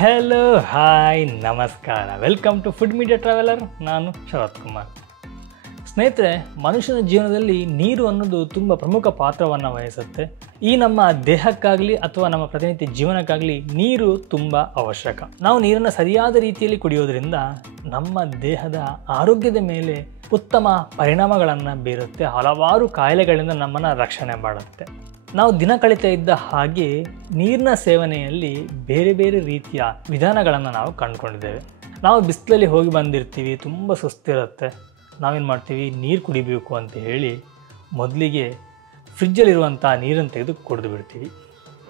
Hello hi ನಮಸ್ಕಾರ, welcome to food media traveller. ನಾನು ಶರತ್ ಕುಮಾರ್. ಸ್ನೇಹಿತರೆ, ಮನುಷ್ಯನ ಜೀವನದಲ್ಲಿ ನೀರು ಅನ್ನೋದು ತುಂಬ ಪ್ರಮುಖ ಪಾತ್ರವನ್ನು ವಹಿಸುತ್ತೆ. ಈ ನಮ್ಮ ದೇಹಕ್ಕಾಗಲಿ ಅಥವಾ ನಮ್ಮ ಪ್ರತಿನಿತ್ಯ ಜೀವನಕ್ಕಾಗಲಿ ನೀರು ತುಂಬ ಅವಶ್ಯಕ. ನಾವು ನೀರನ್ನು ಸರಿಯಾದ ರೀತಿಯಲ್ಲಿ ಕುಡಿಯೋದ್ರಿಂದ ನಮ್ಮ ದೇಹದ ಆರೋಗ್ಯದ ಮೇಲೆ ಉತ್ತಮ ಪರಿಣಾಮಗಳನ್ನು ಬೀರುತ್ತೆ. ಹಲವಾರು ಕಾಯಿಲೆಗಳಿಂದ ನಮ್ಮನ್ನು ರಕ್ಷಣೆ ಮಾಡುತ್ತೆ. ನಾವು ದಿನ ಕಳೀತಾ ಇದ್ದ ಹಾಗೆ ನೀರಿನ ಸೇವನೆಯಲ್ಲಿ ಬೇರೆ ಬೇರೆ ರೀತಿಯ ವಿಧಾನಗಳನ್ನು ನಾವು ಕಂಡುಕೊಂಡಿದ್ದೇವೆ. ನಾವು ಬಿಸಿಲಲ್ಲಿ ಹೋಗಿ ಬಂದಿರ್ತೀವಿ, ತುಂಬ ಸುಸ್ತಿರುತ್ತೆ. ನಾವೇನು ಮಾಡ್ತೀವಿ, ನೀರು ಕುಡಿಬೇಕು ಅಂತ ಹೇಳಿ ಮೊದಲಿಗೆ ಫ್ರಿಜ್ಜಲ್ಲಿರುವಂಥ ನೀರನ್ನು ತೆಗೆದು ಕುಡಿದು ಬಿಡ್ತೀವಿ.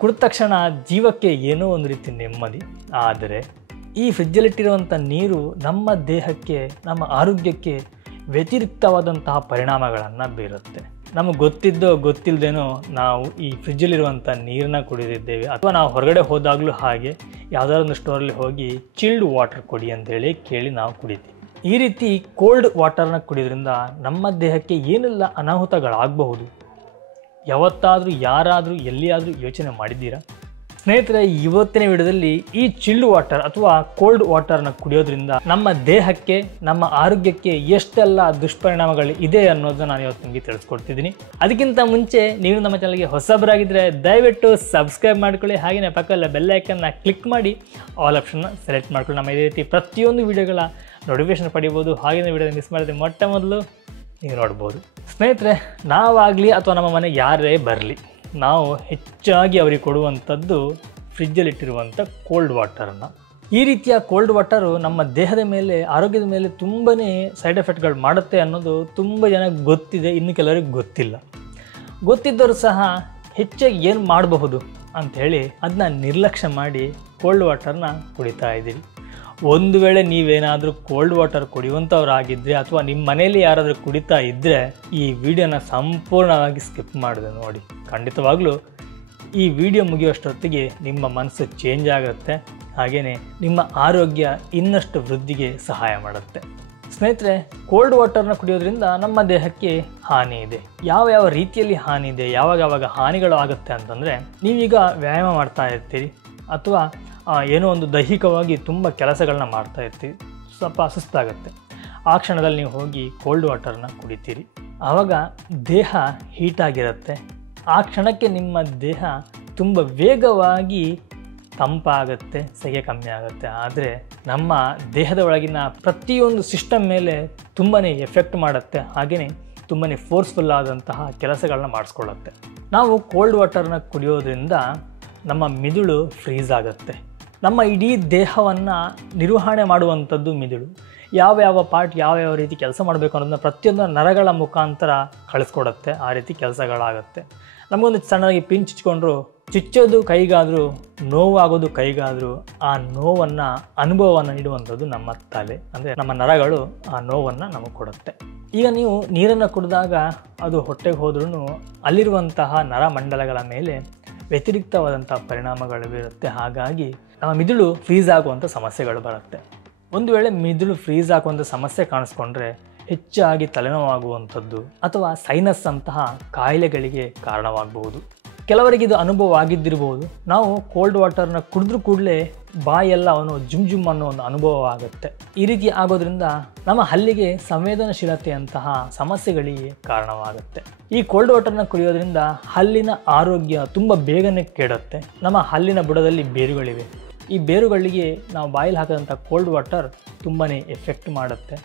ಕುಡಿದ ತಕ್ಷಣ ಜೀವಕ್ಕೆ ಏನೋ ಒಂದು ರೀತಿ ನೆಮ್ಮದಿ. ಆದರೆ ಈ ಫ್ರಿಜ್ಜಲ್ಲಿಟ್ಟಿರುವಂಥ ನೀರು ನಮ್ಮ ದೇಹಕ್ಕೆ, ನಮ್ಮ ಆರೋಗ್ಯಕ್ಕೆ ವ್ಯತಿರಿಕ್ತವಾದಂತಹ ಪರಿಣಾಮಗಳನ್ನು ಬೀರುತ್ತೆ. ನಮಗೆ ಗೊತ್ತಿದ್ದೋ ಗೊತ್ತಿಲ್ಲದೇನೋ ನಾವು ಈ ಫ್ರಿಜ್ಜಲ್ಲಿರುವಂಥ ನೀರನ್ನ ಕುಡಿದಿದ್ದೇವೆ. ಅಥವಾ ನಾವು ಹೊರಗಡೆ ಹೋದಾಗಲೂ ಹಾಗೆ ಯಾವುದಾದ್ರು ಒಂದು ಸ್ಟೋರಲ್ಲಿ ಹೋಗಿ ಚಿಲ್ಡ್ ವಾಟರ್ ಕೊಡಿ ಅಂತೇಳಿ ಕೇಳಿ ನಾವು ಕುಡಿತೀವಿ. ಈ ರೀತಿ ಕೋಲ್ಡ್ ವಾಟರ್ನ ಕುಡಿಯೋದ್ರಿಂದ ನಮ್ಮ ದೇಹಕ್ಕೆ ಏನೆಲ್ಲ ಅನಾಹುತಗಳಾಗಬಹುದು, ಯಾವತ್ತಾದರೂ ಯಾರಾದರೂ ಎಲ್ಲಿಯಾದರೂ ಯೋಚನೆ ಮಾಡಿದ್ದೀರಾ? ಸ್ನೇಹಿತರೆ, ಇವತ್ತಿನ ವಿಡಿಯೋದಲ್ಲಿ ಈ ಚಿಲ್ಡ್ ವಾಟರ್ ಅಥವಾ ಕೋಲ್ಡ್ ವಾಟರ್ನ ಕುಡಿಯೋದ್ರಿಂದ ನಮ್ಮ ದೇಹಕ್ಕೆ, ನಮ್ಮ ಆರೋಗ್ಯಕ್ಕೆ ಎಷ್ಟೆಲ್ಲ ದುಷ್ಪರಿಣಾಮಗಳು ಇದೆ ಅನ್ನೋದನ್ನ ನಾನು ಇವತ್ತು ನಿಮಗೆ ತಿಳಿಸ್ಕೊಡ್ತಿದ್ದೀನಿ. ಅದಕ್ಕಿಂತ ಮುಂಚೆ ನೀವು ನಮ್ಮ ಚಾನಲ್ಗೆ ಹೊಸಬರಾಗಿದ್ದರೆ ದಯವಿಟ್ಟು ಸಬ್ಸ್ಕ್ರೈಬ್ ಮಾಡ್ಕೊಳ್ಳಿ. ಹಾಗೆಯೇ ಪಕ್ಕದಲ್ಲೇ ಬೆಲ್ ಐಕನ್ನ ಕ್ಲಿಕ್ ಮಾಡಿ ಆಲ್ ಆಪ್ಷನ್ನ ಸೆಲೆಕ್ಟ್ ಮಾಡ್ಕೊಳ್ಳಿ. ನಮ್ಮ ಇದೇ ರೀತಿ ಪ್ರತಿಯೊಂದು ವಿಡಿಯೋಗಳ ನೋಟಿಫಿಕೇಶನ್ ಪಡಿಬೋದು. ಹಾಗೆಯೇ ವಿಡಿಯೋ ಮಿಸ್ ಮಾಡಿದ್ರೆ ಮೊಟ್ಟ ಮೊದಲು ನೀವು ನೋಡ್ಬೋದು. ಸ್ನೇಹಿತರೆ, ನಾವಾಗಲಿ ಅಥವಾ ನಮ್ಮ ಮನೆಗೆ ಯಾರೇ ಬರಲಿ, ನಾವು ಹೆಚ್ಚಾಗಿ ಅವರಿಗೆ ಕೊಡುವಂಥದ್ದು ಫ್ರಿಜ್ಜಲ್ಲಿಟ್ಟಿರುವಂಥ ಕೋಲ್ಡ್ ವಾಟರನ್ನು. ಈ ರೀತಿಯ ಕೋಲ್ಡ್ ವಾಟರು ನಮ್ಮ ದೇಹದ ಮೇಲೆ, ಆರೋಗ್ಯದ ಮೇಲೆ ತುಂಬಾ ಸೈಡ್ ಎಫೆಕ್ಟ್ಗಳು ಮಾಡುತ್ತೆ ಅನ್ನೋದು ತುಂಬ ಜನಕ್ಕೆ ಗೊತ್ತಿದೆ, ಇನ್ನು ಕೆಲವರಿಗೆ ಗೊತ್ತಿಲ್ಲ. ಗೊತ್ತಿದ್ದವರು ಸಹ ಹೆಚ್ಚಾಗಿ ಏನು ಮಾಡಬಹುದು ಅಂಥೇಳಿ ಅದನ್ನ ನಿರ್ಲಕ್ಷ್ಯ ಮಾಡಿ ಕೋಲ್ಡ್ ವಾಟರ್ನ ಕುಡಿತಾ ಇದ್ದೀರಿ. ಒಂದು ವೇಳೆ ನೀವೇನಾದರೂ ಕೋಲ್ಡ್ ವಾಟರ್ ಕುಡಿಯುವಂಥವ್ರಾಗಿದ್ದರೆ ಅಥವಾ ನಿಮ್ಮ ಮನೆಯಲ್ಲಿ ಯಾರಾದರೂ ಕುಡಿತಾ ಇದ್ದರೆ ಈ ವಿಡಿಯೋನ ಸಂಪೂರ್ಣವಾಗಿ ಸ್ಕಿಪ್ ಮಾಡಿದೆ ನೋಡಿ. ಖಂಡಿತವಾಗ್ಲೂ ಈ ವಿಡಿಯೋ ಮುಗಿಯುವಷ್ಟೊತ್ತಿಗೆ ನಿಮ್ಮ ಮನಸ್ಸು ಚೇಂಜ್ ಆಗುತ್ತೆ. ಹಾಗೆಯೇ ನಿಮ್ಮ ಆರೋಗ್ಯ ಇನ್ನಷ್ಟು ವೃದ್ಧಿಗೆ ಸಹಾಯ ಮಾಡುತ್ತೆ. ಸ್ನೇಹಿತರೆ, ಕೋಲ್ಡ್ ವಾಟರ್ನ ಕುಡಿಯೋದ್ರಿಂದ ನಮ್ಮ ದೇಹಕ್ಕೆ ಹಾನಿ ಇದೆ. ಯಾವ ರೀತಿಯಲ್ಲಿ ಹಾನಿ ಇದೆ, ಯಾವಾಗ ಹಾನಿಗಳು ಆಗುತ್ತೆ ಅಂತಂದರೆ, ನೀವೀಗ ವ್ಯಾಯಾಮ ಮಾಡ್ತಾ ಇರ್ತೀರಿ ಅಥವಾ ಏನೋ ಒಂದು ದೈಹಿಕವಾಗಿ ತುಂಬ ಕೆಲಸಗಳನ್ನ ಮಾಡ್ತಾ ಇರ್ತೀವಿ, ಸ್ವಲ್ಪ ಸುಸ್ತಾಗುತ್ತೆ. ಆ ಕ್ಷಣದಲ್ಲಿ ನೀವು ಹೋಗಿ ಕೋಲ್ಡ್ ವಾಟರ್ನ ಕುಡಿತೀರಿ. ಆವಾಗ ದೇಹ ಹೀಟಾಗಿರುತ್ತೆ. ಆ ಕ್ಷಣಕ್ಕೆ ನಿಮ್ಮ ದೇಹ ತುಂಬ ವೇಗವಾಗಿ ತಂಪಾಗುತ್ತೆ, ಸೆಗೆ ಕಮ್ಮಿ ಆಗುತ್ತೆ. ಆದರೆ ನಮ್ಮ ದೇಹದ ಒಳಗಿನ ಪ್ರತಿಯೊಂದು ಸಿಸ್ಟಮ್ ಮೇಲೆ ತುಂಬಾ ಎಫೆಕ್ಟ್ ಮಾಡುತ್ತೆ. ಹಾಗೆಯೇ ತುಂಬಾ ಫೋರ್ಸ್ಫುಲ್ ಆದಂತಹ ಕೆಲಸಗಳನ್ನ ಮಾಡಿಸ್ಕೊಳ್ಳುತ್ತೆ. ನಾವು ಕೋಲ್ಡ್ ವಾಟರ್ನ ಕುಡಿಯೋದ್ರಿಂದ ನಮ್ಮ ಮಿದುಳು ಫ್ರೀಸ್ ಆಗುತ್ತೆ. ನಮ್ಮ ಇಡೀ ದೇಹವನ್ನು ನಿರ್ವಹಣೆ ಮಾಡುವಂಥದ್ದು ಮಿದುಳು. ಯಾವ ಪಾರ್ಟ್ ಯಾವ ರೀತಿ ಕೆಲಸ ಮಾಡಬೇಕು ಅನ್ನೋದನ್ನ ಪ್ರತಿಯೊಂದು ನರಗಳ ಮುಖಾಂತರ ಕಳಿಸ್ಕೊಡುತ್ತೆ. ಆ ರೀತಿ ಕೆಲಸಗಳಾಗುತ್ತೆ. ನಮಗೊಂದು ಸಣ್ಣದಾಗಿ ಪಿನ್ ಚುಚ್ಕೊಂಡ್ರು, ಚುಚ್ಚೋದು ಕೈಗಾದರೂ, ನೋವಾಗೋದು ಕೈಗಾದರೂ, ಆ ನೋವನ್ನು, ಅನುಭವವನ್ನು ನೀಡುವಂಥದ್ದು ನಮ್ಮ ತಲೆ, ಅಂದರೆ ನಮ್ಮ ನರಗಳು ಆ ನೋವನ್ನು ನಮಗೆ ಕೊಡುತ್ತೆ. ಈಗ ನೀವು ನೀರನ್ನು ಕುಡಿದಾಗ ಅದು ಹೊಟ್ಟೆಗೆ ಹೋದ್ರೂ ಅಲ್ಲಿರುವಂತಹ ನರಮಂಡಲಗಳ ಮೇಲೆ ವ್ಯತಿರಿಕ್ತವಾದಂಥ ಪರಿಣಾಮಗಳು ಬೀರುತ್ತೆ. ಹಾಗಾಗಿ ನಮ್ಮ ಮಿದುಳು ಫ್ರೀಸ್ ಆಗುವಂಥ ಸಮಸ್ಯೆಗಳು ಬರುತ್ತೆ. ಒಂದು ವೇಳೆ ಮಿದುಳು ಫ್ರೀಸ್ ಆಗುವಂಥ ಸಮಸ್ಯೆ ಕಾಣಿಸ್ಕೊಂಡ್ರೆ ಹೆಚ್ಚಾಗಿ ತಲೆನೋವಾಗುವಂಥದ್ದು ಅಥವಾ ಸೈನಸ್ ಅಂತಹ ಕಾಯಿಲೆಗಳಿಗೆ ಕಾರಣವಾಗಬಹುದು. ಕೆಲವರಿಗೆ ಇದು ಅನುಭವ ಆಗಿದ್ದಿರಬಹುದು. ನಾವು ಕೋಲ್ಡ್ ವಾಟರ್ನ ಕುಡಿದ್ರೂ ಕೂಡಲೇ ಬಾಯೆಲ್ಲ ಜುಮ್ ಅನ್ನೋ ಒಂದು ಅನುಭವ ಆಗುತ್ತೆ. ಈ ರೀತಿ ಆಗೋದ್ರಿಂದ ನಮ್ಮ ಹಲ್ಲಿಗೆ ಸಂವೇದನಶೀಲತೆಯಂತಹ ಸಮಸ್ಯೆಗಳಿಗೆ ಕಾರಣವಾಗುತ್ತೆ. ಈ ಕೋಲ್ಡ್ ವಾಟರ್ನ ಕುಡಿಯೋದ್ರಿಂದ ಹಲ್ಲಿನ ಆರೋಗ್ಯ ತುಂಬ ಬೇಗನೆ ಕೆಡುತ್ತೆ. ನಮ್ಮ ಹಲ್ಲಿನ ಬುಡದಲ್ಲಿ ಬೇರುಗಳಿವೆ. ಈ ಬೇರುಗಳಿಗೆ ನಾವು ಬಾಯಲ್ಲಿ ಹಾಕಿದಂಥ ಕೋಲ್ಡ್ ವಾಟರ್ ತುಂಬಾ ಎಫೆಕ್ಟ್ ಮಾಡುತ್ತೆ.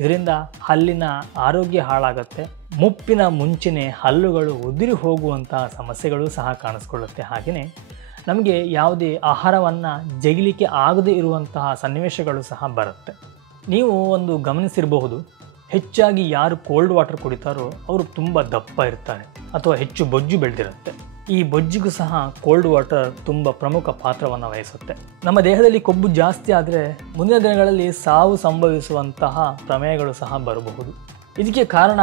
ಇದರಿಂದ ಹಲ್ಲಿನ ಆರೋಗ್ಯ ಹಾಳಾಗುತ್ತೆ. ಮುಪ್ಪಿನ ಮುಂಚೆನೇ ಹಲ್ಲುಗಳು ಉದುರಿ ಹೋಗುವಂತಹ ಸಮಸ್ಯೆಗಳು ಸಹ ಕಾಣಿಸ್ಕೊಳ್ಳುತ್ತೆ. ಹಾಗೆಯೇ ನಮಗೆ ಯಾವುದೇ ಆಹಾರವನ್ನು ಜಗಿಲಿಕ್ಕೆ ಆಗದೇ ಇರುವಂತಹ ಸನ್ನಿವೇಶಗಳು ಸಹ ಬರುತ್ತೆ. ನೀವು ಒಂದು ಗಮನಿಸಿರಬಹುದು, ಹೆಚ್ಚಾಗಿ ಯಾರು ಕೋಲ್ಡ್ ವಾಟರ್ ಕುಡಿತಾರೋ ಅವರು ತುಂಬ ದಪ್ಪ ಇರ್ತಾರೆ ಅಥವಾ ಹೆಚ್ಚು ಬೊಜ್ಜು ಬೆಳೆದಿರುತ್ತೆ. ಈ ಬೊಜ್ಜಿಗೂ ಸಹ ಕೋಲ್ಡ್ ವಾಟರ್ ತುಂಬ ಪ್ರಮುಖ ಪಾತ್ರವನ್ನು ವಹಿಸುತ್ತೆ. ನಮ್ಮ ದೇಹದಲ್ಲಿ ಕೊಬ್ಬು ಜಾಸ್ತಿ ಆದರೆ ಮುಂದಿನ ದಿನಗಳಲ್ಲಿ ಸಾವು ಸಂಭವಿಸುವಂತಹ ಪ್ರಮೇಯಗಳು ಸಹ ಬರಬಹುದು. ಇದಕ್ಕೆ ಕಾರಣ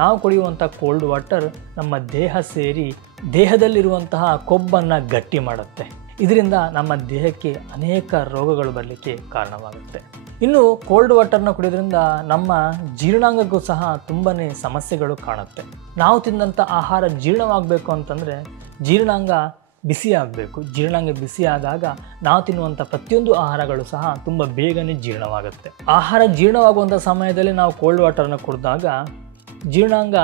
ನಾವು ಕುಡಿಯುವಂಥ ಕೋಲ್ಡ್ ವಾಟರ್ ನಮ್ಮ ದೇಹ ಸೇರಿ ದೇಹದಲ್ಲಿರುವಂತಹ ಕೊಬ್ಬನ್ನು ಗಟ್ಟಿ ಮಾಡುತ್ತೆ. ಇದರಿಂದ ನಮ್ಮ ದೇಹಕ್ಕೆ ಅನೇಕ ರೋಗಗಳು ಬರಲಿಕ್ಕೆ ಕಾರಣವಾಗುತ್ತೆ. ಇನ್ನು ಕೋಲ್ಡ್ ವಾಟರ್ನ ಕುಡಿಯೋದ್ರಿಂದ ನಮ್ಮ ಜೀರ್ಣಾಂಗಕ್ಕೂ ಸಹ ತುಂಬಾ ಸಮಸ್ಯೆಗಳು ಕಾಣುತ್ತೆ. ನಾವು ತಿಂದಂಥ ಆಹಾರ ಜೀರ್ಣವಾಗಬೇಕು ಅಂತಂದರೆ ಜೀರ್ಣಾಂಗ ಬಿಸಿ ಆಗಬೇಕು. ಜೀರ್ಣಾಂಗ ಬಿಸಿ ಆದಾಗ ನಾವು ತಿನ್ನುವಂಥ ಪ್ರತಿಯೊಂದು ಆಹಾರಗಳು ಸಹ ತುಂಬ ಬೇಗನೆ ಜೀರ್ಣವಾಗುತ್ತೆ. ಆಹಾರ ಜೀರ್ಣವಾಗುವಂಥ ಸಮಯದಲ್ಲಿ ನಾವು ಕೋಲ್ಡ್ ವಾಟರ್ನ ಕುಡಿದಾಗ ಜೀರ್ಣಾಂಗ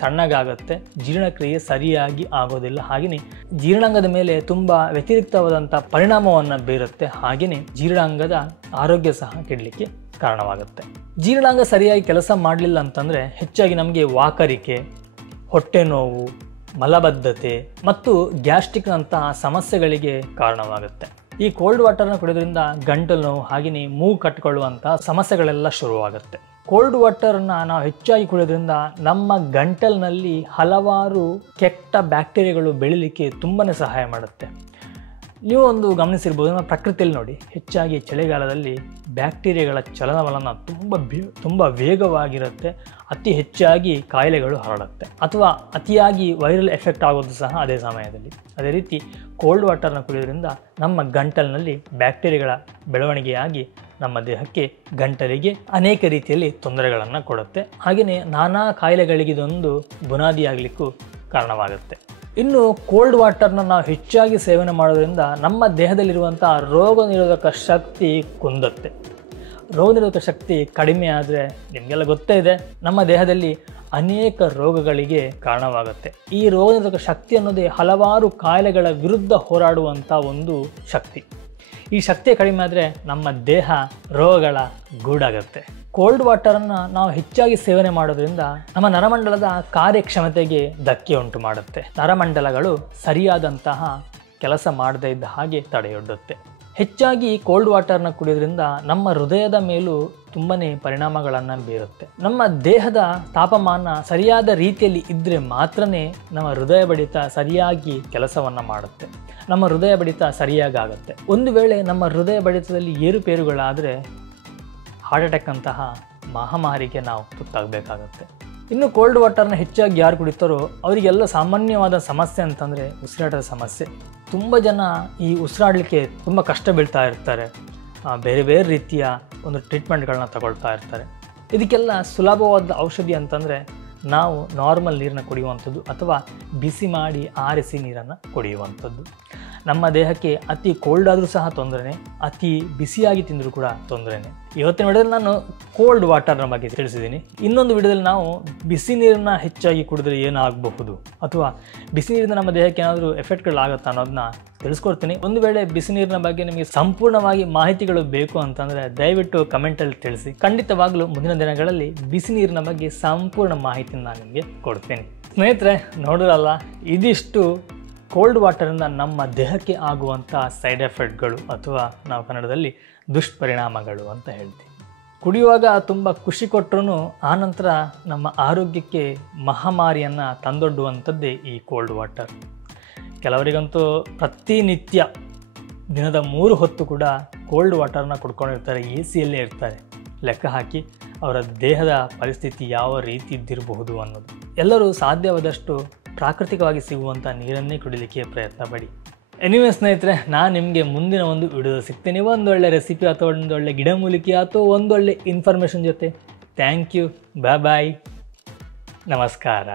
ತಣ್ಣಗಾಗುತ್ತೆ, ಜೀರ್ಣಕ್ರಿಯೆ ಸರಿಯಾಗಿ ಆಗೋದಿಲ್ಲ. ಹಾಗೆಯೇ ಜೀರ್ಣಾಂಗದ ಮೇಲೆ ತುಂಬ ವ್ಯತಿರಿಕ್ತವಾದಂಥ ಪರಿಣಾಮವನ್ನು ಬೀರುತ್ತೆ. ಹಾಗೆಯೇ ಜೀರ್ಣಾಂಗದ ಆರೋಗ್ಯ ಸಹ ಕೆಡಲಿಕ್ಕೆ ಕಾರಣವಾಗುತ್ತೆ. ಜೀರ್ಣಾಂಗ ಸರಿಯಾಗಿ ಕೆಲಸ ಮಾಡಲಿಲ್ಲ ಅಂತಂದರೆ ಹೆಚ್ಚಾಗಿ ನಮಗೆ ವಾಕರಿಕೆ, ಹೊಟ್ಟೆ ನೋವು, ಮಲಬದ್ಧತೆ ಮತ್ತು ಗ್ಯಾಸ್ಟ್ರಿಕ್ನಂತಹ ಸಮಸ್ಯೆಗಳಿಗೆ ಕಾರಣವಾಗುತ್ತೆ. ಈ ಕೋಲ್ಡ್ ವಾಟರ್ನ ಕುಡಿಯೋದ್ರಿಂದ ಗಂಟಲು ನೋವು ಹಾಗೆಯೇ ಮೂಗು ಕಟ್ಟಿಕೊಳ್ಳುವಂತಹ ಸಮಸ್ಯೆಗಳೆಲ್ಲ ಶುರುವಾಗುತ್ತೆ. ಕೋಲ್ಡ್ ವಾಟರನ್ನು ನಾವು ಹೆಚ್ಚಾಗಿ ಕುಡಿಯೋದ್ರಿಂದ ನಮ್ಮ ಗಂಟಲಿನಲ್ಲಿ ಹಲವಾರು ಕೆಟ್ಟ ಬ್ಯಾಕ್ಟೀರಿಯಾಗಳು ಬೆಳೀಲಿಕ್ಕೆ ತುಂಬಾ ಸಹಾಯ ಮಾಡುತ್ತೆ. ನೀವು ಒಂದು ಗಮನಿಸಿರ್ಬೋದು, ನಮ್ಮ ಪ್ರಕೃತಿಯಲ್ಲಿ ನೋಡಿ, ಹೆಚ್ಚಾಗಿ ಚಳಿಗಾಲದಲ್ಲಿ ಬ್ಯಾಕ್ಟೀರಿಯಾಗಳ ಚಲನವಲನ ತುಂಬ ವೇಗವಾಗಿರುತ್ತೆ. ಅತಿ ಹೆಚ್ಚಾಗಿ ಕಾಯಿಲೆಗಳು ಹರಡುತ್ತೆ ಅಥವಾ ಅತಿಯಾಗಿ ವೈರಲ್ ಎಫೆಕ್ಟ್ ಆಗೋದು ಸಹ ಅದೇ ಸಮಯದಲ್ಲಿ. ಅದೇ ರೀತಿ ಕೋಲ್ಡ್ ವಾಟರ್ನ ಕುಡಿಯೋದ್ರಿಂದ ನಮ್ಮ ಗಂಟಲಿನಲ್ಲಿ ಬ್ಯಾಕ್ಟೀರಿಯಾಗಳ ಬೆಳವಣಿಗೆಯಾಗಿ ನಮ್ಮ ದೇಹಕ್ಕೆ, ಗಂಟಲಿಗೆ ಅನೇಕ ರೀತಿಯಲ್ಲಿ ತೊಂದರೆಗಳನ್ನು ಕೊಡುತ್ತೆ. ಹಾಗೆಯೇ ನಾನಾ ಕಾಯಿಲೆಗಳಿಗೆ ಇದೊಂದು ಬುನಾದಿಯಾಗಲಿಕ್ಕೂ ಕಾರಣವಾಗುತ್ತೆ. ಇನ್ನು ಕೋಲ್ಡ್ ವಾಟರ್ನ ನಾವು ಹೆಚ್ಚಾಗಿ ಸೇವನೆ ಮಾಡೋದ್ರಿಂದ ನಮ್ಮ ದೇಹದಲ್ಲಿರುವಂಥ ರೋಗ ನಿರೋಧಕ ಶಕ್ತಿ ಕುಂದುತ್ತೆ. ರೋಗ ನಿರೋಧಕ ಶಕ್ತಿ ಕಡಿಮೆ ಆದರೆ ನಿಮಗೆಲ್ಲ ಗೊತ್ತೇ ಇದೆ, ನಮ್ಮ ದೇಹದಲ್ಲಿ ಅನೇಕ ರೋಗಗಳಿಗೆ ಕಾರಣವಾಗುತ್ತೆ. ಈ ರೋಗ ನಿರೋಧಕ ಶಕ್ತಿ ಅನ್ನೋದೇ ಹಲವಾರು ಕಾಯಿಲೆಗಳ ವಿರುದ್ಧ ಹೋರಾಡುವಂಥ ಒಂದು ಶಕ್ತಿ. ಈ ಶಕ್ತಿ ಕಡಿಮೆ ಆದರೆ ನಮ್ಮ ದೇಹ ರೋಗಗಳ ಗೂಡಾಗುತ್ತೆ. ಕೋಲ್ಡ್ ವಾಟರನ್ನು ನಾವು ಹೆಚ್ಚಾಗಿ ಸೇವನೆ ಮಾಡೋದ್ರಿಂದ ನಮ್ಮ ನರಮಂಡಲದ ಕಾರ್ಯಕ್ಷಮತೆಗೆ ಧಕ್ಕೆ ಉಂಟು ಮಾಡುತ್ತೆ. ನರಮಂಡಲಗಳು ಸರಿಯಾದಂತಹ ಕೆಲಸ ಮಾಡದೇ ಇದ್ದ ಹಾಗೆ ತಡೆಯೊಡ್ಡುತ್ತೆ. ಹೆಚ್ಚಾಗಿ ಕೋಲ್ಡ್ ವಾಟರ್ನ ಕುಡಿಯೋದ್ರಿಂದ ನಮ್ಮ ಹೃದಯದ ಮೇಲೂ ತುಂಬಾ ಪರಿಣಾಮಗಳನ್ನು ಬೀರುತ್ತೆ. ನಮ್ಮ ದೇಹದ ತಾಪಮಾನ ಸರಿಯಾದ ರೀತಿಯಲ್ಲಿ ಇದ್ದರೆ ಮಾತ್ರನೇ ನಮ್ಮ ಹೃದಯ ಬಡಿತ ಸರಿಯಾಗಿ ಕೆಲಸವನ್ನು ಮಾಡುತ್ತೆ, ನಮ್ಮ ಹೃದಯ ಬಡಿತ ಸರಿಯಾಗಿ ಆಗುತ್ತೆ. ಒಂದು ವೇಳೆ ನಮ್ಮ ಹೃದಯ ಬಡಿತದಲ್ಲಿ ಏರುಪೇರುಗಳಾದರೆ ಹಾರ್ಟ್ ಅಟ್ಯಾಕ್ ಅಂತಹ ಮಹಾಮಾರಿಗೆ ನಾವು ತುತ್ತಾಗಬೇಕಾಗತ್ತೆ. ಇನ್ನು ಕೋಲ್ಡ್ ವಾಟರ್ನ ಹೆಚ್ಚಾಗಿ ಯಾರು ಕುಡಿತಾರೋ ಅವರಿಗೆಲ್ಲ ಸಾಮಾನ್ಯವಾದ ಸಮಸ್ಯೆ ಅಂತಂದರೆ ಉಸಿರಾಟದ ಸಮಸ್ಯೆ. ತುಂಬ ಜನ ಈ ಉಸಿರಾಡಲಿಕ್ಕೆ ತುಂಬ ಕಷ್ಟ ಬೀಳ್ತಾ ಇರ್ತಾರೆ. ಬೇರೆ ಬೇರೆ ರೀತಿಯ ಒಂದು ಟ್ರೀಟ್ಮೆಂಟ್ಗಳನ್ನ ತಗೊಳ್ತಾ ಇರ್ತಾರೆ. ಇದಕ್ಕೆಲ್ಲ ಸುಲಭವಾದ ಔಷಧಿ ಅಂತಂದರೆ ನಾವು ನಾರ್ಮಲ್ ನೀರನ್ನ ಕುಡಿಯುವಂಥದ್ದು ಅಥವಾ ಬಿಸಿ ಮಾಡಿ ಆರಿಸಿ ನೀರನ್ನು ಕುಡಿಯುವಂಥದ್ದು. ನಮ್ಮ ದೇಹಕ್ಕೆ ಅತಿ ಕೋಲ್ಡ್ ಆದರೂ ಸಹ ತೊಂದರೆನೇ, ಅತಿ ಬಿಸಿಯಾಗಿ ತಿಂದರೂ ಕೂಡ ತೊಂದರೆನೇ. ಇವತ್ತಿನ ವಿಡಿಯೋದಲ್ಲಿ ನಾನು ಕೋಲ್ಡ್ ವಾಟರ್ನ ಬಗ್ಗೆ ತಿಳಿಸಿದ್ದೀನಿ. ಇನ್ನೊಂದು ವಿಡಿಯೋದಲ್ಲಿ ನಾವು ಬಿಸಿ ನೀರನ್ನು ಹೆಚ್ಚಾಗಿ ಕುಡಿದ್ರೆ ಏನಾಗಬಹುದು ಅಥವಾ ಬಿಸಿ ನೀರಿಂದ ನಮ್ಮ ದೇಹಕ್ಕೆ ಏನಾದರೂ ಎಫೆಕ್ಟ್ಗಳಾಗುತ್ತಾ ಅನ್ನೋದನ್ನ ತಿಳಿಸ್ಕೊಡ್ತೀನಿ. ಒಂದು ವೇಳೆ ಬಿಸಿ ನೀರಿನ ಬಗ್ಗೆ ನಿಮಗೆ ಸಂಪೂರ್ಣವಾಗಿ ಮಾಹಿತಿಗಳು ಬೇಕು ಅಂತಂದರೆ ದಯವಿಟ್ಟು ಕಮೆಂಟಲ್ಲಿ ತಿಳಿಸಿ. ಖಂಡಿತವಾಗಲೂ ಮುಂದಿನ ದಿನಗಳಲ್ಲಿ ಬಿಸಿ ನೀರಿನ ಬಗ್ಗೆ ಸಂಪೂರ್ಣ ಮಾಹಿತಿನ ನಾನು ನಿಮಗೆ ಕೊಡ್ತೇನೆ. ಸ್ನೇಹಿತರೆ, ನೋಡೋರಲ್ಲ, ಇದಿಷ್ಟು ಕೋಲ್ಡ್ ವಾಟರಿಂದ ನಮ್ಮ ದೇಹಕ್ಕೆ ಆಗುವಂಥ ಸೈಡ್ ಎಫೆಕ್ಟ್ಗಳು ಅಥವಾ ನಾವು ಕನ್ನಡದಲ್ಲಿ ದುಷ್ಪರಿಣಾಮಗಳು ಅಂತ ಹೇಳ್ತೀವಿ. ಕುಡಿಯುವಾಗ ತುಂಬ ಖುಷಿ ಕೊಟ್ಟರೂ ಆನಂತರ ನಮ್ಮ ಆರೋಗ್ಯಕ್ಕೆ ಮಹಾಮಾರಿಯನ್ನು ತಂದೊಡ್ಡುವಂಥದ್ದೇ ಈ ಕೋಲ್ಡ್ ವಾಟರ್. ಕೆಲವರಿಗಂತೂ ಪ್ರತಿನಿತ್ಯ ದಿನದ 3 ಹೊತ್ತು ಕೂಡ ಕೋಲ್ಡ್ ವಾಟರ್ನ ಕುಡ್ಕೊಂಡಿರ್ತಾರೆ, ಎ ಸಿಯಲ್ಲೇ ಇರ್ತಾರೆ. ಲೆಕ್ಕ ಹಾಕಿ ಅವರ ದೇಹದ ಪರಿಸ್ಥಿತಿ ಯಾವ ರೀತಿ ಇದ್ದಿರಬಹುದು ಅನ್ನೋದು. ಎಲ್ಲರೂ ಸಾಧ್ಯವಾದಷ್ಟು ಪ್ರಾಕೃತಿಕವಾಗಿ ಸಿಗುವಂಥ ನೀರನ್ನೇ ಕುಡಿಲಿಕ್ಕೆ ಪ್ರಯತ್ನ ಪಡಿ. ಎನಿವೇ ಸ್ನೇಹಿತರೆ, ನಾನು ನಿಮಗೆ ಮುಂದಿನ ಒಂದು ವಿಡಿಯೋ ಸಿಗ್ತೇನೆ ಒಂದೊಳ್ಳೆ ರೆಸಿಪಿ ಅಥವಾ ಒಂದೊಳ್ಳೆ ಗಿಡಮೂಲಿಕೆ ಅಥವಾ ಒಂದೊಳ್ಳೆ ಇನ್ಫಾರ್ಮೇಷನ್ ಜೊತೆ. ಥ್ಯಾಂಕ್ ಯು, ಬಾಯ್ ಬಾಯ್, ನಮಸ್ಕಾರ.